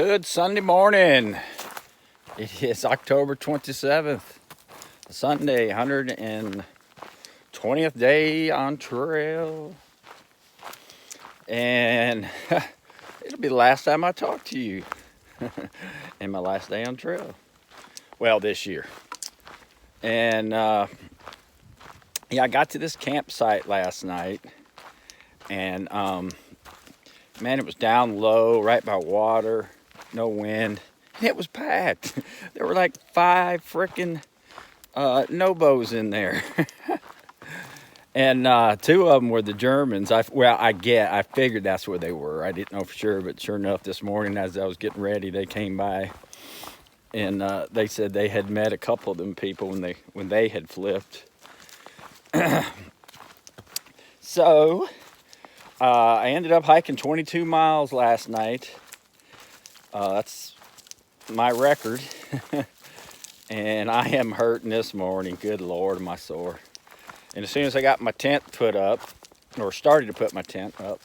Good Sunday morning. It is October 27th, Sunday, 120th day on trail. And it'll be the last time I talk to you. And my last day on trail. Well, this year. And yeah, I got to this campsite last night. And man, it was down low, right by water, no wind. And it was packed. There were like 5 frickin' Nobos in there. And 2 of them were the Germans. I figured that's where they were. I didn't know for sure, but sure enough, this morning as I was getting ready, they came by. And they said they had met a couple of them people when they had flipped. So I ended up hiking 22 miles last night. That's my record. And I am hurting this morning. Good Lord, am I sore. And as soon as I got my tent put up, or started to put my tent up,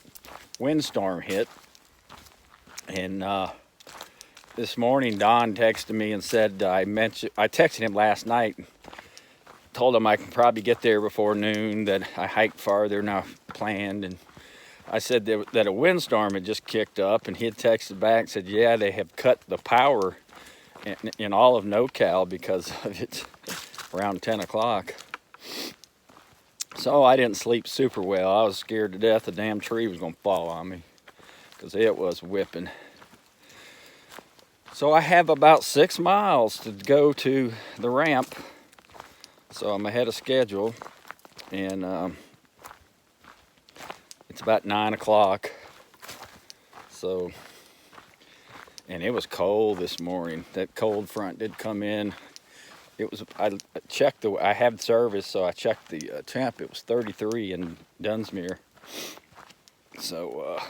windstorm hit. And this morning, Don texted me and said, I texted him last night, told him I could probably get there before noon, that I hiked farther than I planned. And I said that a windstorm had just kicked up, and he had texted back and said, yeah, they have cut the power in all of NoCal because of it around 10 o'clock. So I didn't sleep super well. I was scared to death the damn tree was going to fall on me because it was whipping. So I have about 6 miles to go to the ramp. So I'm ahead of schedule. And it's about 9 o'clock. So, and it was cold this morning. That cold front did come in. It was, I checked I have service, so I checked the temp. It was 33 in Dunsmuir. So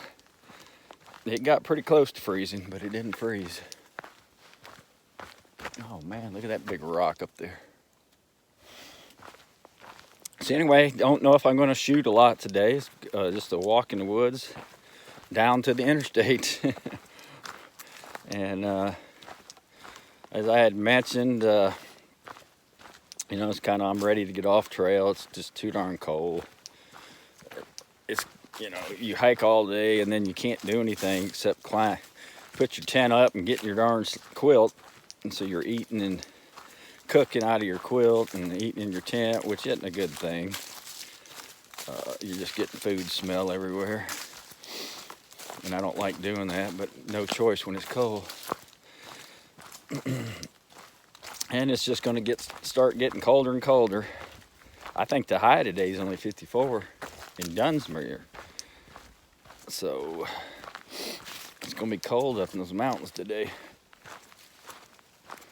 it got pretty close to freezing, but it didn't freeze. Oh man, look at that big rock up there. So anyway, don't know if I'm going to shoot a lot today. It's just a walk in the woods down to the interstate. And as I had mentioned, you know, it's kind of, I'm ready to get off trail. It's just too darn cold. It's, you know, you hike all day and then you can't do anything except climb, put your tent up and get in your darn quilt. And so you're eating and cooking out of your quilt and eating in your tent, which isn't a good thing. You're just getting food smell everywhere. And I don't like doing that, but no choice when it's cold. And it's just going to start getting colder and colder. I think the high today is only 54 in Dunsmuir. So it's going to be cold up in those mountains today.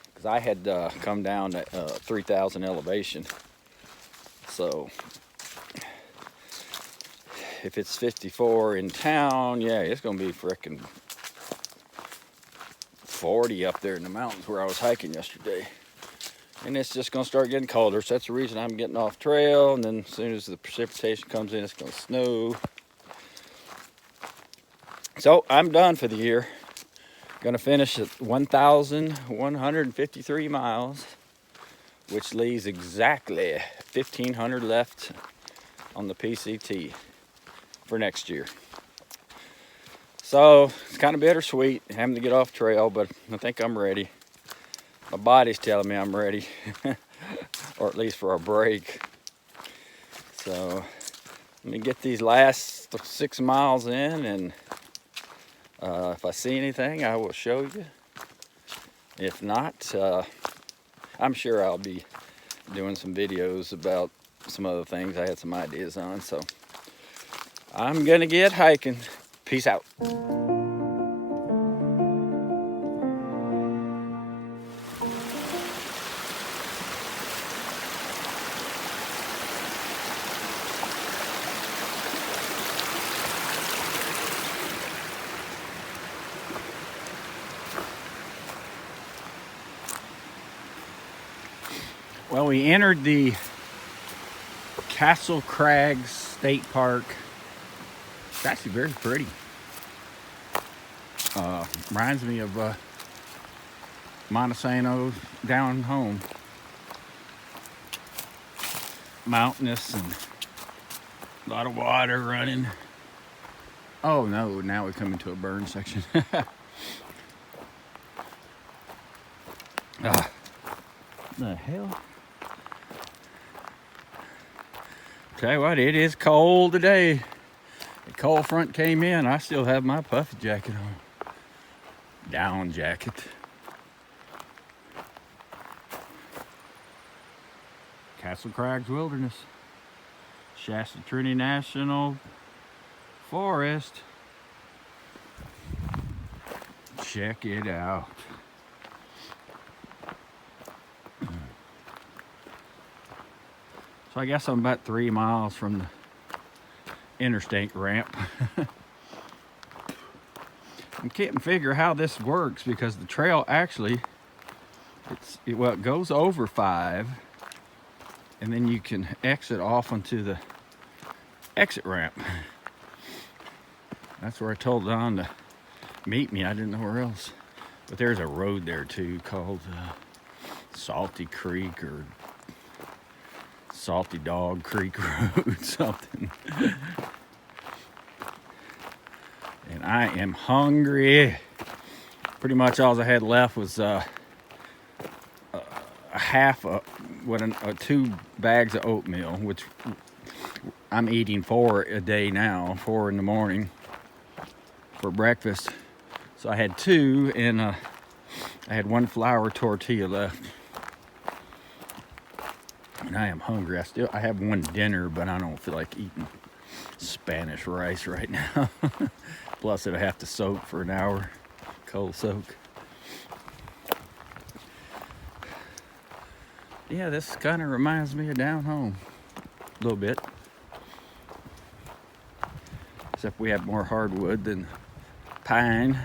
Because I had come down to 3,000 elevation. So if it's 54 in town, yeah, it's going to be frickin' 40 up there in the mountains where I was hiking yesterday. And it's just going to start getting colder, so that's the reason I'm getting off trail. And then as soon as the precipitation comes in, it's going to snow. So I'm done for the year. Going to finish at 1,153 miles, which leaves exactly 1,500 left on the PCT for next year. So it's kind of bittersweet having to get off trail, but I think I'm ready. My body's telling me I'm ready, or at least for a break. So let me get these last 6 miles in, and if I see anything, I will show you. If not, I'm sure I'll be doing some videos about some other things I had some ideas on. So I'm gonna get hiking. Peace out. Well, we entered the Castle Crags State Park. It's actually very pretty. Reminds me of Montesano down home. Mountainous and a lot of water running. Oh no, now we come into a burn section. The hell? Tell you what, it is cold today. The cold front came in. I still have my puffy jacket on. Down jacket. Castle Crags Wilderness. Shasta Trinity National Forest. Check it out. So I guess I'm about 3 miles from the interstate ramp. I can't figure how this works because the trail actually, it goes over 5, and then you can exit off onto the exit ramp. That's where I told Don to meet me. I didn't know where else. But there's a road there too called Salty Creek or Salty Dog Creek Road, something. And I am hungry. Pretty much all I had left was two bags of oatmeal, which I'm eating 4 a day now, 4 in the morning for breakfast. So I had 2, and I had 1 flour tortilla left. And I am hungry. I have 1 dinner, but I don't feel like eating Spanish rice right now. Plus it'll have to soak for an hour, cold soak. Yeah, this kind of reminds me of down home a little bit. Except we have more hardwood than pine.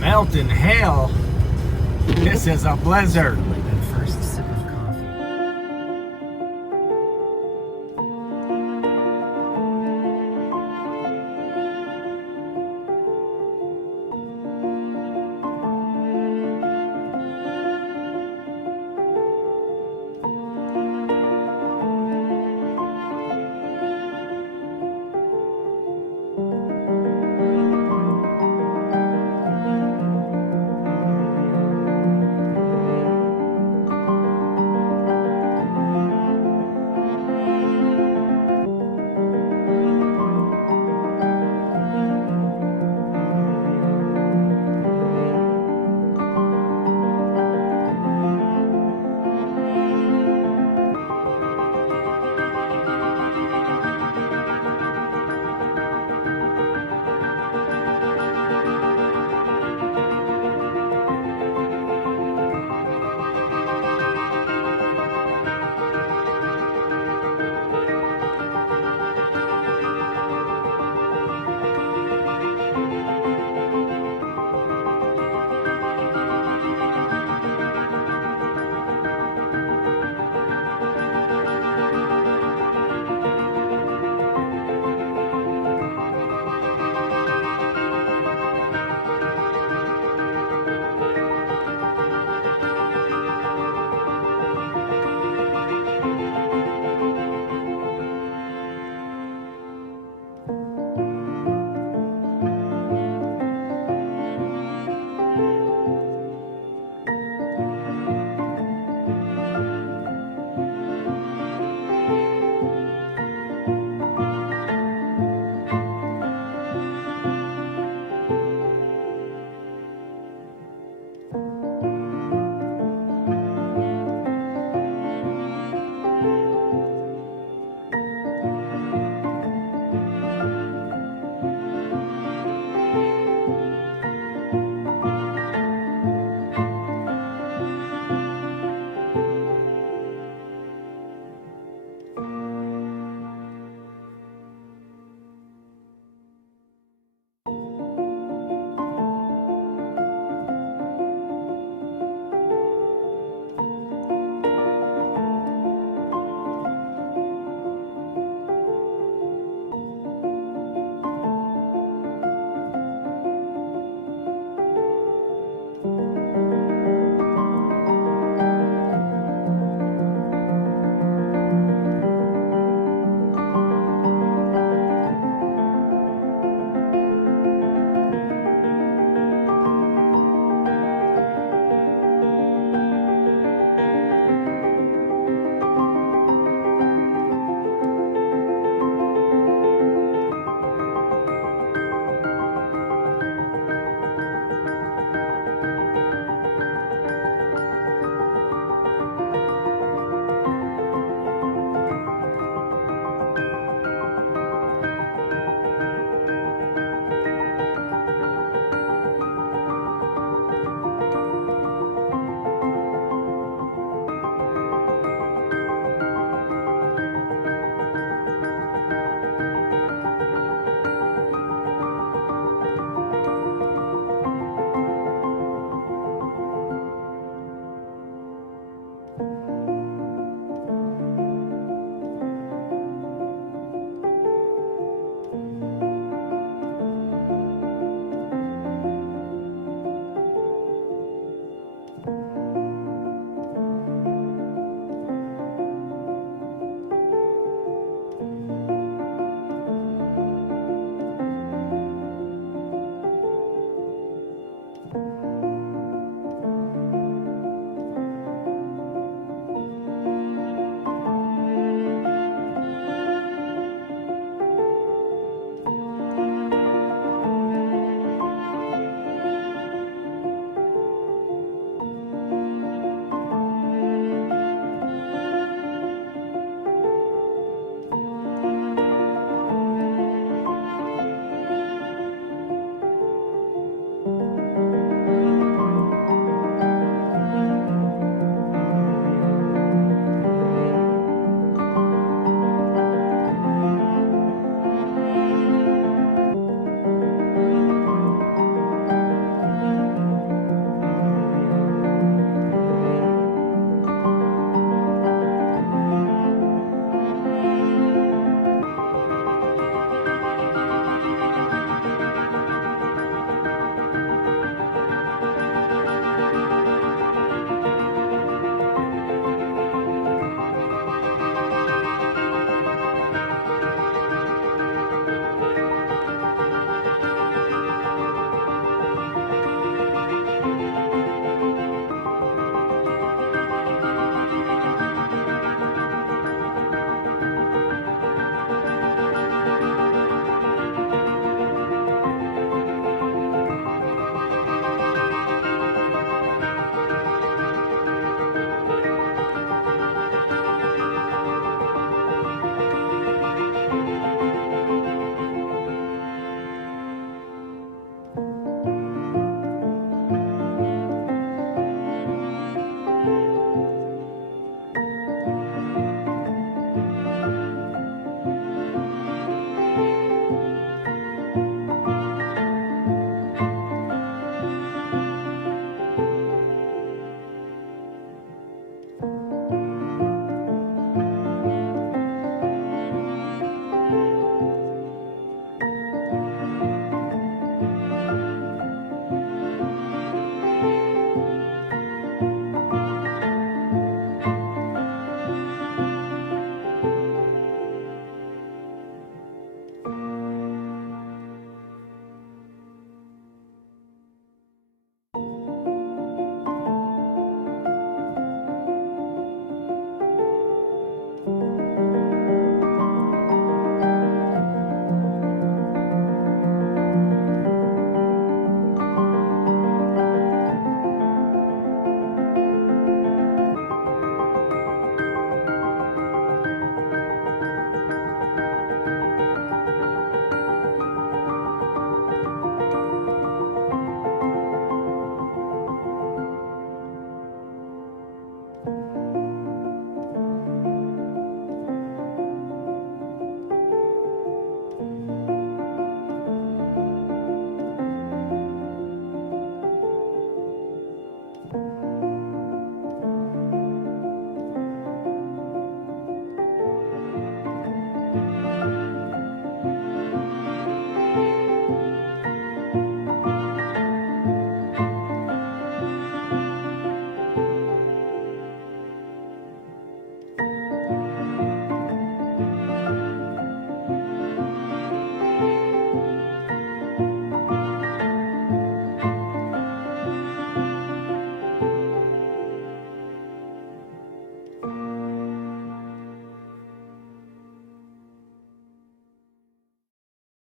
Melting hell. This is a blizzard.